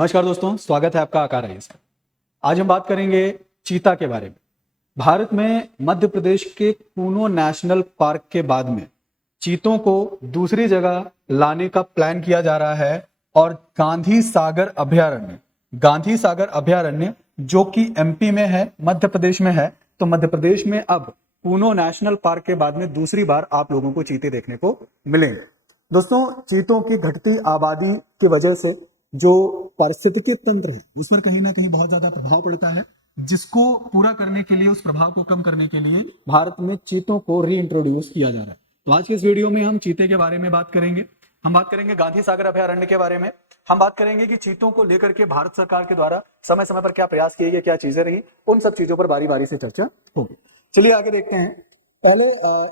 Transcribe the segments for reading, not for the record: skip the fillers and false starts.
नमस्कार दोस्तों, स्वागत है आपका आकार आईएएस में। आज हम बात करेंगे चीता के बारे में। भारत में मध्य प्रदेश के कूनो नेशनल पार्क के बाद में चीतों को दूसरी जगह लाने का प्लान किया जा रहा है और गांधी सागर अभयारण्य जो कि एमपी में है, मध्य प्रदेश में है, तो मध्य प्रदेश में अब कूनो नेशनल पार्क के बाद में दूसरी बार आप लोगों को चीते देखने को मिलेंगे। दोस्तों, चीतों की घटती आबादी की वजह से जो पारिस्थितिकी तंत्र है उस पर कहीं ना कहीं बहुत ज्यादा प्रभाव पड़ता है, जिसको पूरा करने के लिए, उस प्रभाव को कम करने के लिए भारत में चीतों को रीइंट्रोड्यूस किया जा रहा है। तो आज के इस वीडियो में हम चीते के बारे में बात करेंगे। हम बात करेंगे गांधी सागर अभयारण्य के बारे में। हम बात करेंगे कि चीतों को लेकर के भारत सरकार के द्वारा समय समय पर क्या प्रयास किए गए, क्या चीजें रही, उन सब चीजों पर बारी बारी से चर्चा होगी। चलिए आगे देखते हैं। पहले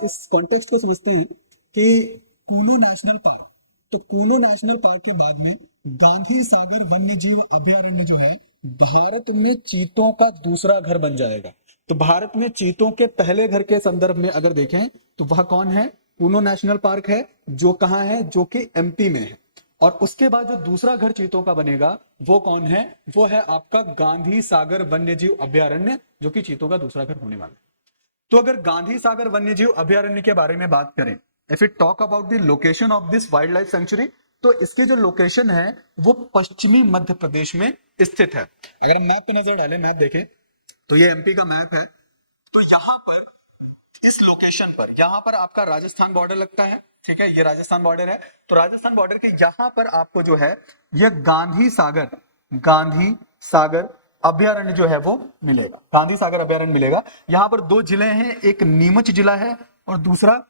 इस कॉन्टेक्स्ट को समझते हैं कि कूनो नेशनल पार्क, तो कूनो नेशनल पार्क के बाद में गांधी सागर वन्य जीव अभयारण्य जो है भारत में चीतों का दूसरा घर बन जाएगा। तो भारत में चीतों के पहले घर के संदर्भ में अगर देखें तो वह कौन है? कूनो नेशनल पार्क है, जो कहां है? जो कि एमपी में है। और उसके बाद जो दूसरा घर चीतों का बनेगा वो कौन है? वो है आपका गांधी सागर वन्य जीव अभयारण्य, जो कि चीतों का दूसरा घर होने वाला है। तो अगर गांधी सागर वन्य जीव अभयारण्य के बारे में बात करें, if it talk about the location of this wild life sanctuary, तो इसके जो लोकेशन है वो पश्चिमी मध्य प्रदेश में स्थित है। अगर हम मैप पे नजर डालें, मैप देखें तो ये एमपी का मैप है। तो यहां पर इस लोकेशन पर, यहां पर आपका राजस्थान बॉर्डर लगता है, ठीक है, ये राजस्थान बॉर्डर है। तो राजस्थान बॉर्डर के यहां पर आपको जो है ये गांधी सागर अभयारण्य जो है वो मिलेगा, गांधी सागर अभयारण्य मिलेगा। यहां पर दो जिले हैं, एक नीमच जिला है और दूसरा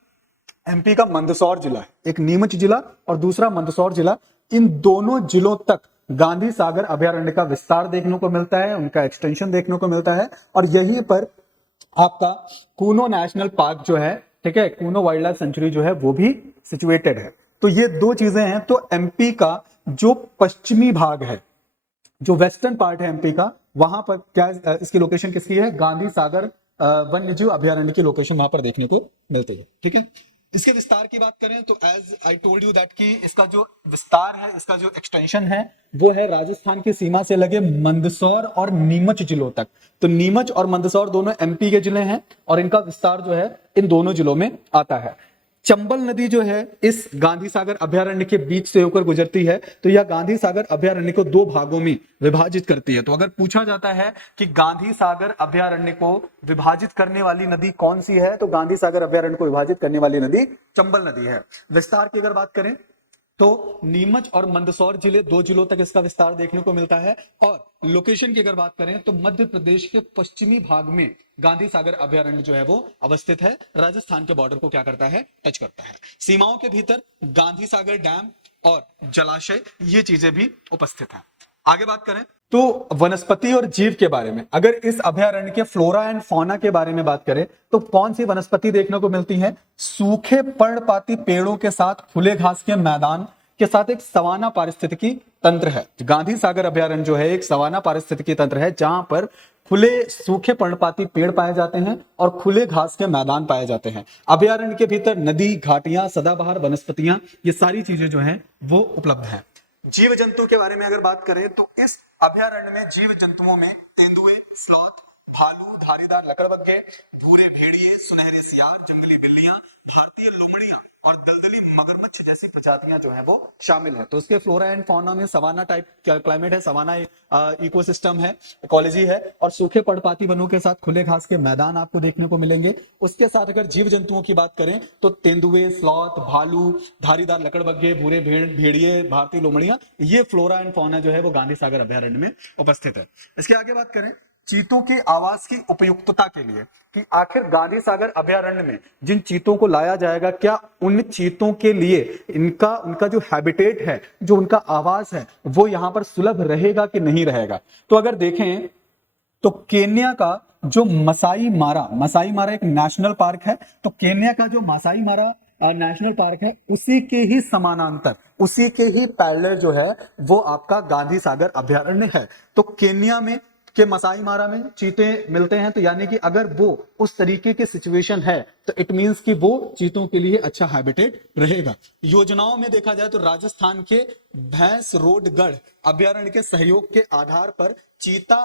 एमपी का मंदसौर जिला है। एक नीमच जिला और दूसरा मंदसौर जिला, इन दोनों जिलों तक गांधी सागर अभयारण्य का विस्तार देखने को मिलता है, उनका एक्सटेंशन देखने को मिलता है। और यहीं पर आपका कूनो नेशनल पार्क जो है, ठीक है, कूनो वाइल्ड लाइफ सेंचुरी जो है वो भी सिचुएटेड है। तो ये दो चीजें हैं। तो एमपी का जो पश्चिमी भाग है, जो वेस्टर्न पार्ट है एमपी का, वहां पर क्या इसकी लोकेशन किसकी है? गांधी सागर वन्य जीव अभयारण्य की लोकेशन वहां पर देखने को मिलती है, ठीक है। इसके विस्तार की बात करें तो as I told you that कि इसका जो विस्तार है, इसका जो एक्सटेंशन है वो है राजस्थान की सीमा से लगे मंदसौर और नीमच जिलों तक। तो नीमच और मंदसौर दोनों एमपी के जिले हैं और इनका विस्तार जो है इन दोनों जिलों में आता है। चंबल नदी जो है इस गांधी सागर अभयारण्य के बीच से होकर गुजरती है। तो यह गांधी सागर अभयारण्य को दो भागों में विभाजित करती है। तो अगर पूछा जाता है कि गांधी सागर अभयारण्य को विभाजित करने वाली नदी कौन सी है, तो गांधी सागर अभयारण्य को विभाजित करने वाली नदी चंबल नदी है। विस्तार की अगर बात करें तो नीमच और मंदसौर जिले, दो जिलों तक इसका विस्तार देखने को मिलता है। और लोकेशन की अगर बात करें तो मध्य प्रदेश के पश्चिमी भाग में गांधी सागर अभयारण्य जो है वो अवस्थित है। राजस्थान के बॉर्डर को क्या करता है? टच करता है। सीमाओं के भीतर गांधी सागर डैम और जलाशय, ये चीजें भी उपस्थित हैं। आगे बात करें तो वनस्पति और जीव के बारे में, अगर इस अभयारण्य के फ्लोरा एंड फौना के बारे में बात करें तो कौन सी वनस्पति देखने को मिलती है? सूखे पर्णपाती पेड़ों के साथ खुले घास के मैदान के साथ एक सवाना पारिस्थितिकी तंत्र है। गांधी सागर अभयारण्य जो है एक सवाना पारिस्थितिकी तंत्र है, जहां पर खुले सूखे पर्णपाती पेड़ पाए जाते हैं और खुले घास के मैदान पाए जाते हैं। अभयारण्य के भीतर नदी, घाटियां, सदाबहार वनस्पतियां, ये सारी चीजें जो हैं वो उपलब्ध हैं। जीव जंतु के बारे में अगर बात करें तो इस अभयारण्य में जीव जंतुओं में तेंदुए, स्लॉथ, भालू, धारीदार लकड़बग्गे, भूरे भेड़िए, सुनहरे सियार, जंगली बिल्लियां, भारतीय लोमड़ियां और दलदली मगरमच्छ जैसी प्रजातियां जो है वो शामिल है। तो उसके फ्लोरा एंड फौना में सवाना टाइप क्लाइमेट है, सवाना इकोसिस्टम है, इकोलॉजी है, और सूखे पर्णपाती वनों के साथ खुले घास के मैदान आपको देखने को मिलेंगे। उसके साथ अगर जीव जंतुओं की बात करें तो तेंदुए, स्लॉथ, भालू, धारीदार लकड़बग्गे, भूरे भेड़िए, भारतीय लोमड़ियां, ये फ्लोरा एंड फौना जो है वो गांधी सागर अभयारण्य में उपस्थित है। इसके आगे बात करें चीतों के आवास की उपयुक्तता के लिए, कि आखिर गांधी सागर अभयारण्य में जिन चीतों को लाया जाएगा, क्या उन चीतों के लिए उनका जो हैबिटेट है, जो उनका आवास है, वो यहां पर सुलभ रहेगा कि नहीं रहेगा। तो अगर देखें तो केन्या का जो मसाई मारा एक नेशनल पार्क है। तो केन्या का जो मसाई मारा नेशनल पार्क है, उसी के ही समानांतर, उसी के ही पैरेलल जो है वो आपका गांधी सागर अभयारण्य है। तो कि मसाई मारा में चीते मिलते हैं, तो यानी कि अगर वो उस तरीके के सिचुएशन है तो इट मींस कि वो चीतों के लिए अच्छा हैबिटेट रहेगा। योजनाओं में देखा जाए तो राजस्थान के भैंसरोडगढ़ अभ्यारण्य के सहयोग के आधार पर चीता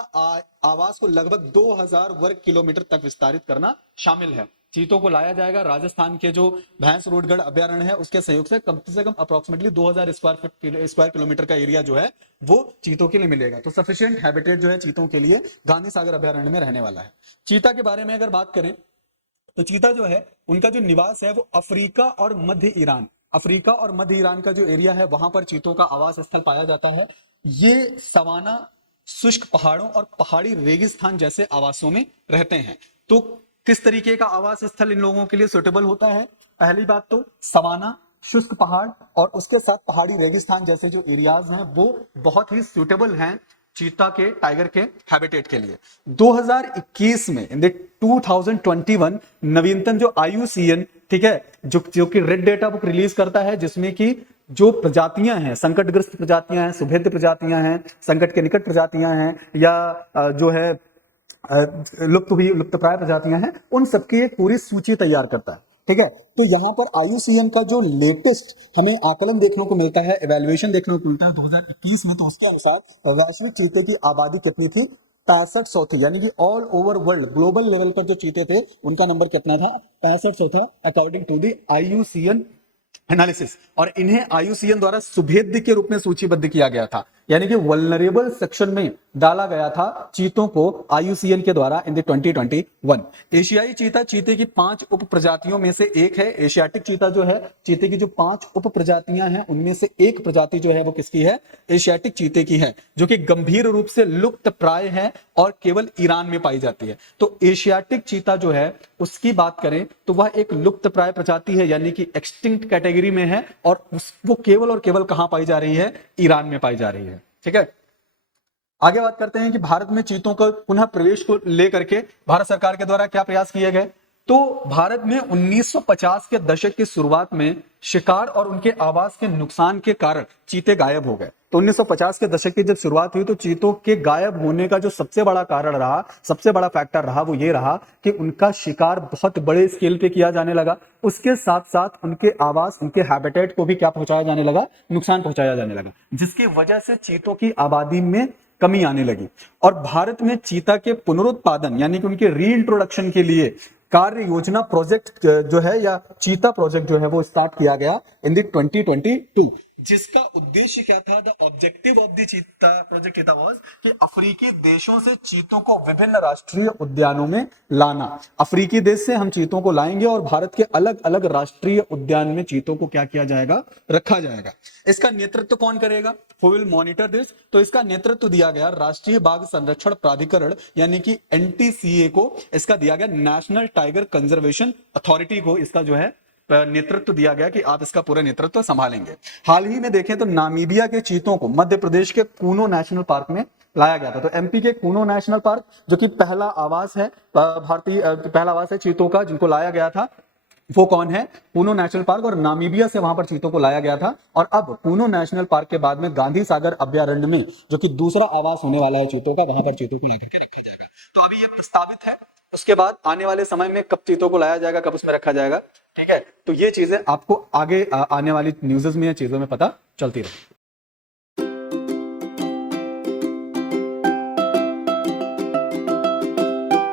आवास को लगभग 2000 वर्ग किलोमीटर तक विस्तारित करना शामिल है। चीतों को लाया जाएगा राजस्थान के जो भैंसरोडगढ़ अभ्यारण्य है उसके सहयोग से कम अप्रोक्सीमेटली 2000 स्क्वायर किलोमीटर का एरिया जो है वो चीतों के लिए मिलेगा। तो सफिशिएंट हैबिटेट जो है चीतों के लिए गांधी सागर अभ्यारण्य में रहने वाला है। चीता के बारे में अगर बात करें तो चीता जो है उनका जो निवास है वो अफ्रीका और मध्य ईरान का जो एरिया है वहां पर चीतों का आवास स्थल पाया जाता है। ये सवाना, शुष्क पहाड़ों और पहाड़ी रेगिस्तान जैसे आवासों में रहते हैं। तो किस तरीके का आवास स्थल इन लोगों के लिए सुटेबल होता है? पहली बात तो सवाना, शुष्क पहाड़ और उसके साथ पहाड़ी रेगिस्तान जैसे जो एरियाज हैं वो बहुत ही सुटेबल हैं चीता के, टाइगर के हैबिटेट के लिए। 2021 में इन 2021 नवीनतम जो IUCN, ठीक है, जो कि रेड डेटा बुक रिलीज करता है जिसमें कि जो प्रजातियां हैं, संकटग्रस्त प्रजातियां हैं, सुभेद्य प्रजातियां हैं, संकट के निकट प्रजातियां हैं, या जो है लुप्तप्राय प्रजातियां हैं, उन सबकी एक पूरी सूची तैयार करता है। ठीक है, तो यहाँ पर IUCN का जो लेटेस्ट हमें आकलन देखने को मिलता है, एवेल्युएशन देखने को मिलता है 2021 में, तो उसके अनुसार वैश्विक चीते की आबादी कितनी थी? 6500 थी। यानी कि all over world global level पर जो चीते थे उनका नंबर कितना था? 6500 था according to the IUCN analysis. और इन्हें IUCN द्वारा सुभेद्य के रूप में सूचीबद्ध किया गया था, यानी कि वल्नरेबल सेक्शन में डाला गया था चीतों को IUCN के द्वारा इन 2021। एशियाई चीता चीते की 5 उप प्रजातियों में से एक है। एशियाटिक चीता जो है, चीते की जो 5 उप प्रजातियां हैं उनमें से एक प्रजाति जो है वो किसकी है? एशियाटिक चीते की है, जो कि गंभीर रूप से लुप्त प्राय है और केवल ईरान में पाई जाती है। तो एशियाटिक चीता जो है उसकी बात करें तो वह एक लुप्त प्राय प्रजाति है, यानी कि एक्सटिंक्ट कैटेगरी में है, और वो केवल और केवल कहां पाई जा रही है? ईरान में पाई जा रही है। ठीक है, आगे बात करते हैं कि भारत में चीतों का पुनः प्रवेश को लेकर के भारत सरकार के द्वारा क्या प्रयास किए गए। तो भारत में 1950 के दशक की शुरुआत में शिकार और उनके आवास के नुकसान के कारण चीते गायब हो गए। तो 1950 के दशक की जब शुरुआत हुई तो चीतों के गायब होने का जो सबसे बड़ा कारण रहा, सबसे बड़ा फैक्टर रहा, वो ये रहा कि उनका शिकार बहुत बड़े स्केल पे किया जाने लगा। उसके साथ साथ उनके आवास, उनके हैबिटेट को भी क्या पहुंचाया जाने लगा? नुकसान पहुंचाया जाने लगा, जिसकी वजह से चीतों की आबादी में कमी आने लगी। और भारत में चीता के पुनरुत्पादन यानी कि उनके रीइंट्रोडक्शन के लिए कार्य योजना प्रोजेक्ट जो है, या चीता प्रोजेक्ट जो है वो स्टार्ट किया गया इन 2022, जिसका उद्देश्य क्या था? द ऑब्जेक्टिव ऑफ द चीता प्रोजेक्ट चीता वाज कि अफ्रीकी देशों से चीतों को विभिन्न राष्ट्रीय उद्यानों में लाना। अफ्रीकी देश से हम चीतों को लाएंगे और भारत के अलग अलग राष्ट्रीय उद्यान में चीतों को क्या किया जाएगा? रखा जाएगा। इसका नेतृत्व कौन करेगा? Who will monitor this? तो इसका नेतृत्व दिया गया राष्ट्रीय बाघ संरक्षण प्राधिकरण यानी कि NTCA को। इसका दिया गया नेशनल टाइगर कंजर्वेशन अथॉरिटी को, इसका जो है नेतृत्व दिया गया कि आप इसका पूरा नेतृत्व संभालेंगे। हाल ही में देखें तो नामीबिया के चीतों को मध्य प्रदेश के कूनो नेशनल पार्क में लाया गया था। तो MP के कूनो नेशनल पार्क जो कि पहला आवास है पहला आवास है चीतों का, जिनको लाया गया था वो कौन है? Kuno national park. और नामीबिया से वहां पर चीतों को लाया गया था। और अब कूनो नेशनल पार्क के बाद में गांधी सागर अभ्यारण्य में जो कि दूसरा आवास होने वाला है चीतों का, वहां पर चीतों को लाकर के रखा जाएगा। तो अभी ये प्रस्तावित है, उसके बाद आने वाले समय में कब चीतों को लाया जाएगा, कब उसमें रखा जाएगा, ठीक है, तो ये चीजें आपको आगे आने वाली न्यूज़ में या चीजों में पता चलती रहेगी।